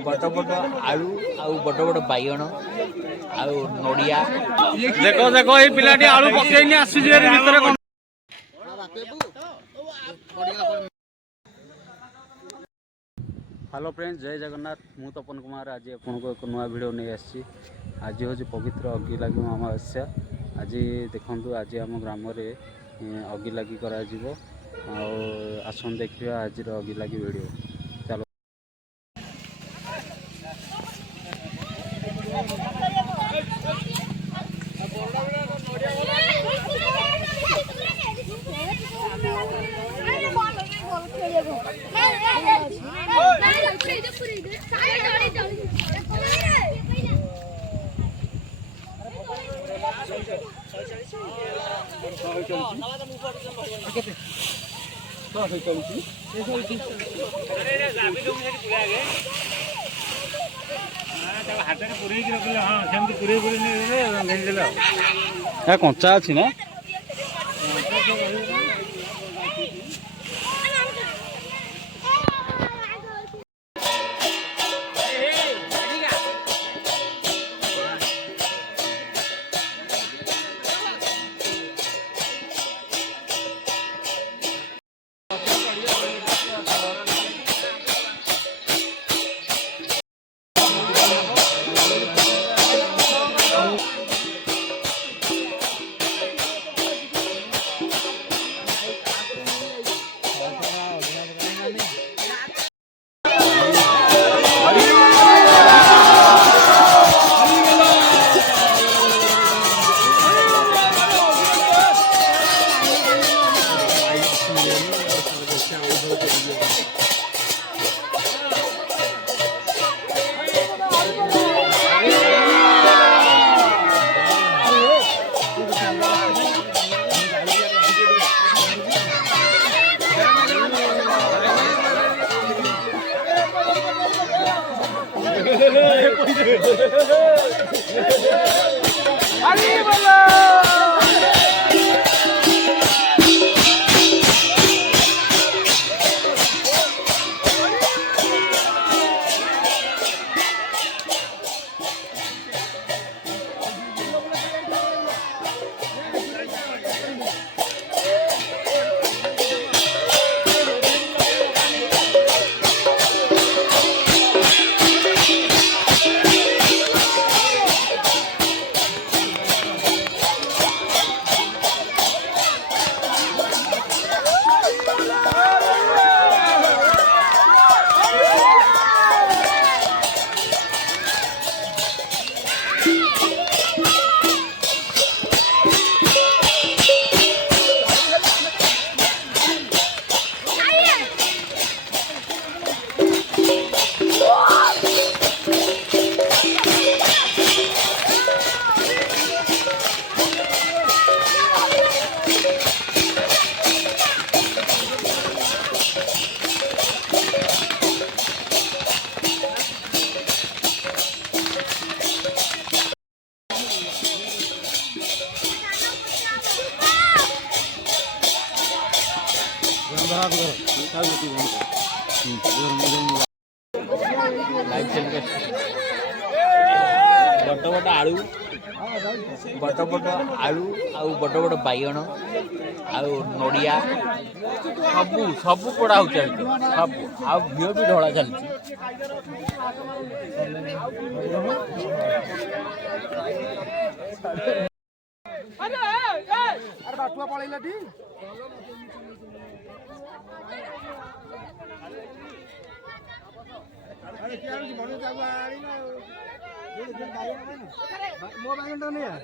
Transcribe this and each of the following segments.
बड़ बड़ आलू आउ बड़ बड़ बैगण आउ नड़िया देखो देखो ये पिलाटी आलू पकेइनी आसी जे भीतर कोन हेलो फ्रेंड्स जय जगन्नाथ मु तपन कुमार आज आपको एक नुआ वीडियो नहीं आसी आज हूँ पवित्र अग्नि लगी अमावास्या आज देखु आज आम ग्राम अग्नि लगी आसन देखिए आज अग्नि लगी वीडियो चलो कंचा अच्छी ना बड़ बड़ आलू बड़ बड़ आलू आउ बड़ बड़ बैगण आउ नड़िया सबू सबू पोड़ा हो चलती सब आ घी भी ढला चलती मो बैगन नहीं है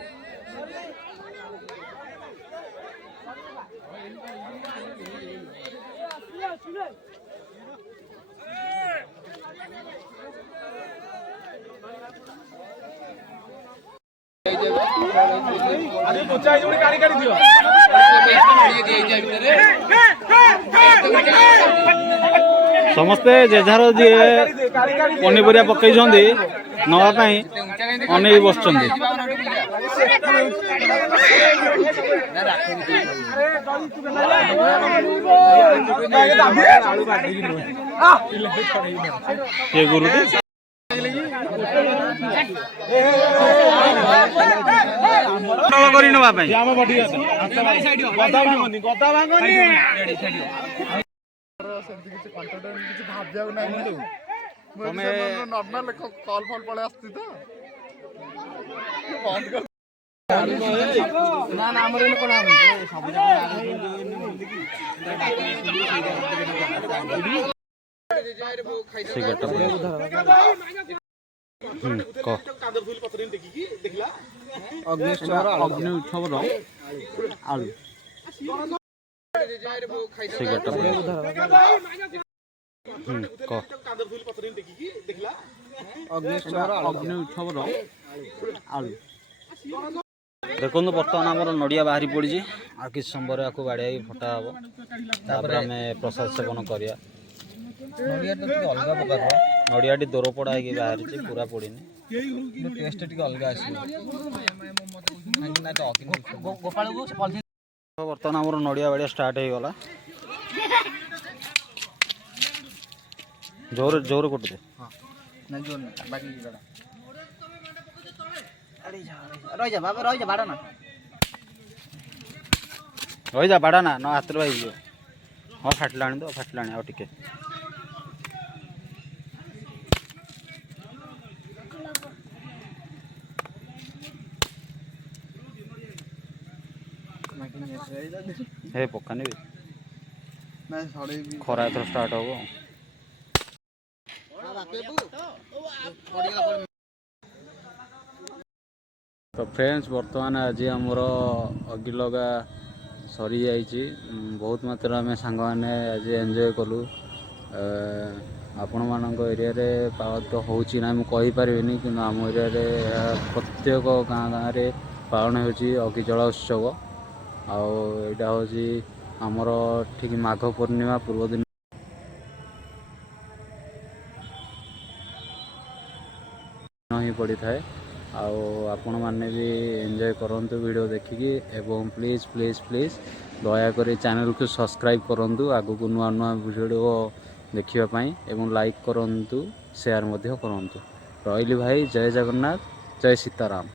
अरे पोचा जोड़ी गाड़ी गाड़ी दियो समस्ते जेझार जी पनीपरिया पकई नापी अनेक बस गुरु କରି ନବା ପାଇଁ ସେମିତି କିଛି କଣ୍ଟେଣ୍ଟ କିଛି ଭାବିବାକୁ ନାହିଁ ତମେ ନର୍ମାଲ କଲ୍ ଫଲ୍ ପଳେଇ ଆସୁଛି ତ ବନ୍ଦ କର ନା ନା ଆମର ଏଇନେ କଣ ସବୁ ଅଗ୍ନି ଉତ୍ସବର ଆଳୁ ଅଗ୍ନି ଉତ୍ସବର ଆଳୁ ଦେଖନ୍ତୁ ବର୍ତ୍ତମାନ ଆମର ନଡ଼ିଆ ବାହାରି ପଡ଼ିଛି ଆଉ କିଛି ସମୟ ପରେ ଆକୁ ବାଡ଼ିଆଇ ଫଟା ହେବ ତାପରେ ଆମେ ପ୍ରସାଦ ସେବନ କରିବା ନଡ଼ିଆଟି ଦୋରପଡ଼ା ହେଇକି ବାହାରିଛି ପୁରା ପଡ଼ିନି ଟେଷ୍ଟ ଟିକେ ଅଲଗା ଆସିବ ବର୍ତ୍ତମାନ ଆମର ନଡ଼ିଆ ବାଡ଼ିଆ ଷ୍ଟାର୍ଟ ହେଇଗଲା ଜୋର ଜୋର କରୁଛେ ରହିଯା ବାଡ଼ା ନା ନ ହାତରେ ହେଇଯିବ ହଁ ଫାଟିଲାଣି ତ ଫାଟିଲାଣି ଆଉ ଟିକେ ହେ ପକାନି ବି ଖରା ଏଥର ଷ୍ଟାର୍ଟ ହବ ତ ଫ୍ରେଣ୍ଡସ୍ ବର୍ତ୍ତମାନ ଆଜି ଆମର ଅଗି ଲଗା ସରିଯାଇଛି ବହୁତ ମାତ୍ରାରେ ଆମେ ସାଙ୍ଗମାନେ ଆଜି ଏନ୍ଜୟ କଲୁ ଆପଣମାନଙ୍କ ଏରିଆରେ ପାଳନ ତ ହେଉଛି ନା ମୁଁ କହିପାରିବିନି କିନ୍ତୁ ଆମ ଏରିଆରେ ପ୍ରତ୍ୟେକ ଗାଁରେ ପାଳନ ହେଉଛି ଅଗି ଜଳା ଉତ୍ସବ ଆଉ ଏଇଟା ହେଉଛି ଆମର ଠିକ୍ ମାଘ ପୂର୍ଣ୍ଣିମା ପୂର୍ବ ଦିନ ହିଁ ପଡ଼ିଥାଏ ଆଉ ଆପଣମାନେ ବି ଏନ୍ଜୟ କରନ୍ତୁ ଭିଡ଼ିଓ ଦେଖିକି ଏବଂ ପ୍ଲିଜ୍ ପ୍ଲିଜ୍ ପ୍ଲିଜ୍ ଦୟାକରି ଚ୍ୟାନେଲକୁ ସବସ୍କ୍ରାଇବ୍ କରନ୍ତୁ ଆଗକୁ ନୂଆ ନୂଆ ଭିଡ଼ିଓ ଦେଖିବା ପାଇଁ ଏବଂ ଲାଇକ୍ କରନ୍ତୁ ସେୟାର ମଧ୍ୟ କରନ୍ତୁ ରହିଲି ଭାଇ ଜୟ ଜଗନ୍ନାଥ ଜୟ ସୀତାରାମ।